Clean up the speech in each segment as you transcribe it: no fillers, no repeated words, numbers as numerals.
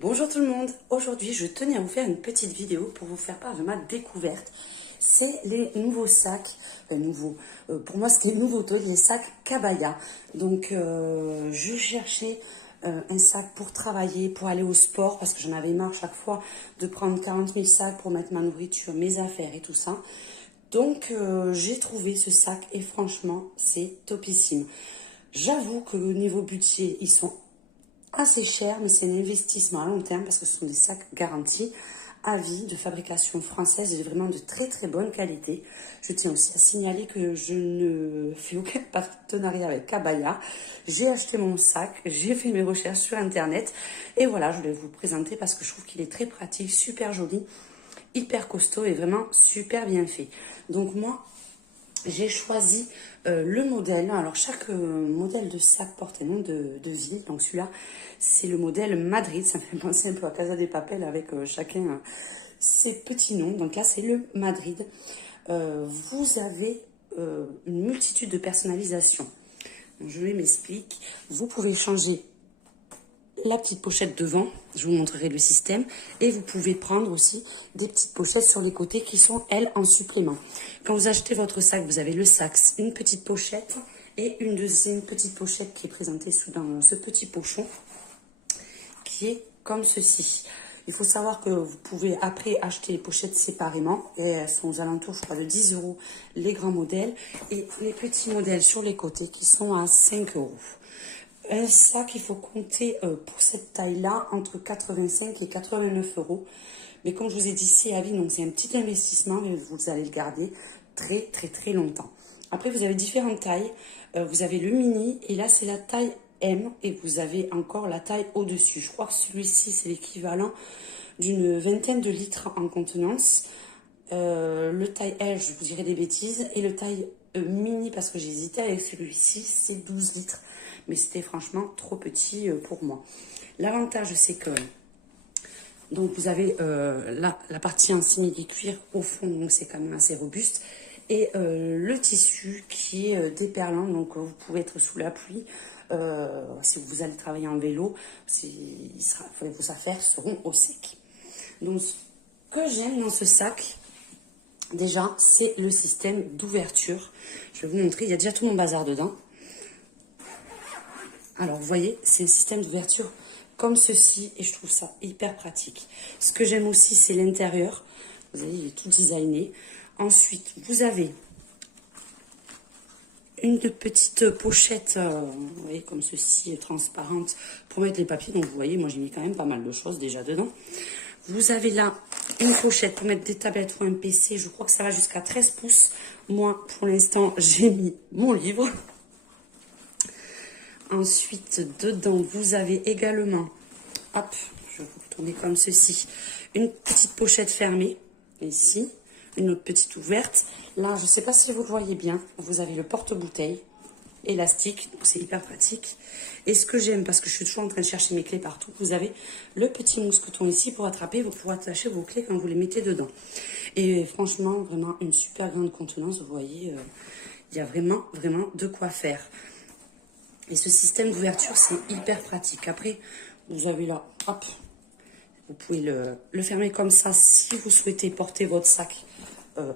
Bonjour tout le monde, aujourd'hui je tenais à vous faire une petite vidéo pour vous faire part de ma découverte. C'est les nouveaux sacs, pour moi c'était nouveau, les sacs Kabaya. Donc je cherchais un sac pour travailler, pour aller au sport, parce que j'en avais marre chaque fois de prendre 40 000 sacs pour mettre ma nourriture, mes affaires et tout ça. Donc j'ai trouvé ce sac et franchement c'est topissime. J'avoue que au niveau budget ils sont assez cher, mais c'est un investissement à long terme parce que ce sont des sacs garantis à vie de fabrication française et vraiment de très très bonne qualité. Je tiens aussi à signaler que je ne fais aucun partenariat avec Kabaya. J'ai acheté mon sac, j'ai fait mes recherches sur internet et voilà, je voulais vous le présenter parce que je trouve qu'il est très pratique, super joli, hyper costaud et vraiment super bien fait. Donc moi, j'ai choisi le modèle. Alors, chaque modèle de sac porte un nom de ville. Donc, celui-là, c'est le modèle Madrid. Ça me fait penser un peu à Casa de Papel avec chacun ses petits noms. Donc là, c'est le Madrid. Vous avez une multitude de personnalisations. Je m'explique. Vous pouvez changer la petite pochette devant, je vous montrerai le système, et vous pouvez prendre aussi des petites pochettes sur les côtés qui sont, elles, en supplément. Quand vous achetez votre sac, vous avez le sac, une petite pochette et une deuxième petite pochette qui est présentée dans ce petit pochon qui est comme ceci. Il faut savoir que vous pouvez après acheter les pochettes séparément et elles sont aux alentours, je crois, de 10 € les grands modèles et les petits modèles sur les côtés qui sont à 5 €. Un sac, il faut compter pour cette taille-là entre 85 et 89 €. Mais comme je vous ai dit, c'est à vie, donc c'est un petit investissement, mais vous allez le garder très très très longtemps. Après, vous avez différentes tailles. Vous avez le mini, et là c'est la taille M, et vous avez encore la taille au-dessus. Je crois que celui-ci, c'est l'équivalent d'une vingtaine de litres en contenance. Le taille L, je vous dirai des bêtises, et le taille mini, parce que j'hésitais avec celui-ci, c'est 12 litres. Mais c'était franchement trop petit pour moi. L'avantage, c'est que donc vous avez la partie en simili-cuir au fond, donc c'est quand même assez robuste. Et le tissu qui est déperlant, donc vous pouvez être sous la pluie. Si vous allez travailler en vélo, vos affaires seront au sec. Donc ce que j'aime dans ce sac, déjà, c'est le système d'ouverture. Je vais vous montrer, il y a déjà tout mon bazar dedans. Alors, vous voyez, c'est un système d'ouverture comme ceci et je trouve ça hyper pratique. Ce que j'aime aussi, c'est l'intérieur. Vous voyez, il est tout designé. Ensuite, vous avez une petite pochette, vous voyez, comme ceci, transparente, pour mettre les papiers. Donc, vous voyez, moi, j'ai mis quand même pas mal de choses déjà dedans. Vous avez là une pochette pour mettre des tablettes ou un PC. Je crois que ça va jusqu'à 13 pouces. Moi, pour l'instant, j'ai mis mon livre. Ensuite, dedans, vous avez également, hop, je vais vous retourner comme ceci, une petite pochette fermée, ici, une autre petite ouverte. Là, je ne sais pas si vous le voyez bien, vous avez le porte-bouteille, élastique, donc c'est hyper pratique. Et ce que j'aime, parce que je suis toujours en train de chercher mes clés partout, vous avez le petit mousqueton ici pour attraper, pour attacher vos clés quand vous les mettez dedans. Et franchement, vraiment une super grande contenance, vous voyez, il y a vraiment, vraiment de quoi faire. Et ce système d'ouverture, c'est hyper pratique. Après, vous avez là, hop, vous pouvez le fermer comme ça si vous souhaitez porter votre sac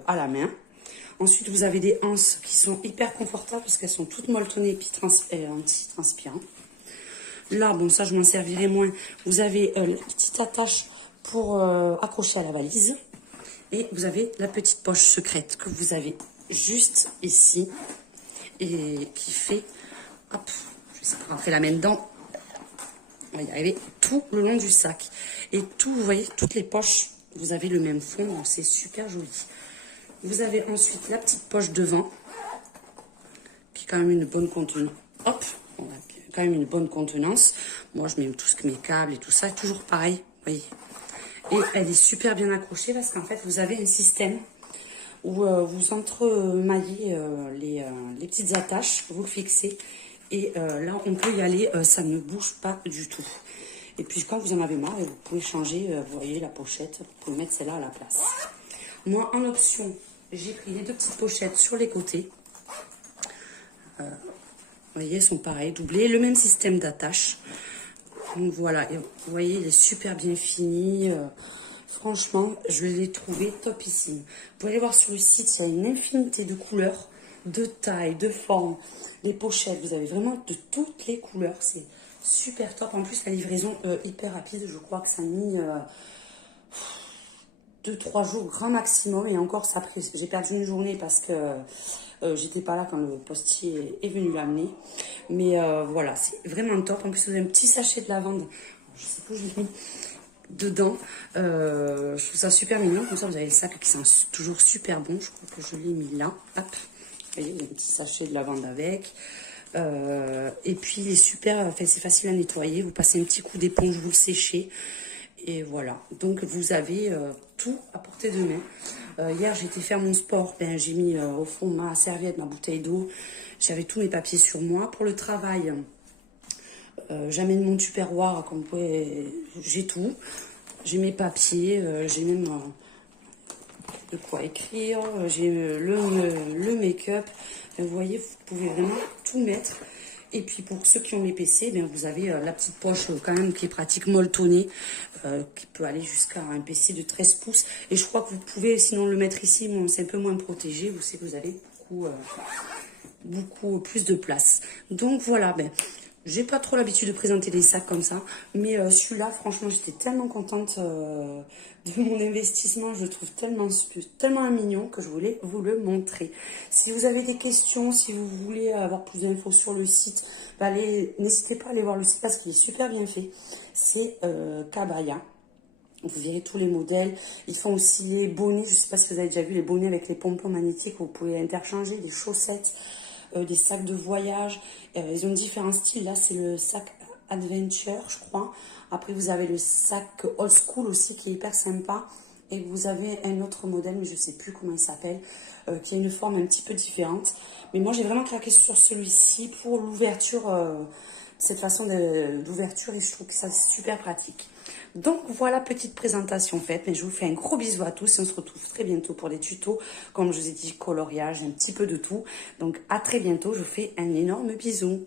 à la main. Ensuite, vous avez des anses qui sont hyper confortables parce qu'elles sont toutes molletonnées et puis anti-transpirantes. Là, bon, ça, je m'en servirai moins. Vous avez la petite attache pour accrocher à la valise. Et vous avez la petite poche secrète que vous avez juste ici et qui fait... Hop, je vais essayer de rentrer la main dedans. On va y arriver tout le long du sac. Et tout, vous voyez, toutes les poches, vous avez le même fond, donc c'est super joli. Vous avez ensuite la petite poche devant, qui est quand même une bonne contenance. Hop, quand même une bonne contenance. Moi, je mets tout ce que mes câbles et tout ça, toujours pareil, vous voyez. Et elle est super bien accrochée parce qu'en fait, vous avez un système où vous entremaillez les petites attaches, vous le fixez. Et là, on peut y aller, ça ne bouge pas du tout. Et puis, quand vous en avez marre, vous pouvez changer, vous voyez, la pochette, vous pouvez mettre celle-là à la place. Moi, en option, j'ai pris les deux petites pochettes sur les côtés. Vous voyez, elles sont pareilles, doublées, le même système d'attache. Donc voilà, et vous voyez, il est super bien fini. Franchement, je l'ai trouvé topissime. Vous pouvez aller voir sur le site, il y a une infinité de couleurs, de tailles, de formes. Les pochettes, vous avez vraiment de toutes les couleurs. C'est super top. En plus, la livraison hyper rapide. Je crois que ça a mis 2-3 jours grand maximum. Et encore, ça j'ai perdu une journée parce que j'étais pas là quand le postier est venu l'amener. Mais voilà, c'est vraiment top. En plus, vous avez un petit sachet de lavande. Je sais pas où je l'ai mis dedans. Je trouve ça super mignon. Comme ça, vous avez le sac qui sent toujours super bon. Je crois que je l'ai mis là. Hop. Vous voyez, il y a un petit sachet de lavande avec. Et puis, il est super. Enfin, c'est facile à nettoyer. Vous passez un petit coup d'éponge, vous le séchez. Et voilà. Donc, vous avez tout à portée de main. Hier, j'ai été faire mon sport. Ben, j'ai mis au fond ma serviette, ma bouteille d'eau. J'avais tous mes papiers sur moi. Pour le travail, j'amène mon tupperware, comme vous pouvez, j'ai tout. J'ai mes papiers, j'ai même de quoi écrire, j'ai le make-up. Vous voyez, vous pouvez vraiment tout mettre. Et puis pour ceux qui ont les PC, bien, vous avez la petite poche quand même qui est pratique, molletonnée, qui peut aller jusqu'à un PC de 13 pouces. Et je crois que vous pouvez sinon le mettre ici, bon, c'est un peu moins protégé. Vous savez que vous avez beaucoup plus de place. Donc voilà, ben, j'ai pas trop l'habitude de présenter des sacs comme ça, mais celui-là, franchement, j'étais tellement contente de mon investissement. Je le trouve tellement mignon que je voulais vous le montrer. Si vous avez des questions, si vous voulez avoir plus d'infos sur le site, bah, n'hésitez pas à aller voir le site parce qu'il est super bien fait. C'est Kabaya. Vous verrez tous les modèles. Ils font aussi les bonnets. Je ne sais pas si vous avez déjà vu les bonnets avec les pompons magnétiques. Vous pouvez interchanger les chaussettes, des sacs de voyage. Ils ont différents styles. Là, c'est le sac Adventure, je crois. Après, vous avez le sac Old School aussi qui est hyper sympa. Et vous avez un autre modèle, mais je ne sais plus comment il s'appelle, qui a une forme un petit peu différente. Mais moi, j'ai vraiment craqué sur celui-ci pour l'ouverture, cette façon d'ouverture. Et je trouve que ça, c'est super pratique. Donc voilà, petite présentation faite, mais je vous fais un gros bisou à tous et on se retrouve très bientôt pour des tutos, comme je vous ai dit, coloriage, un petit peu de tout. Donc à très bientôt, je vous fais un énorme bisou.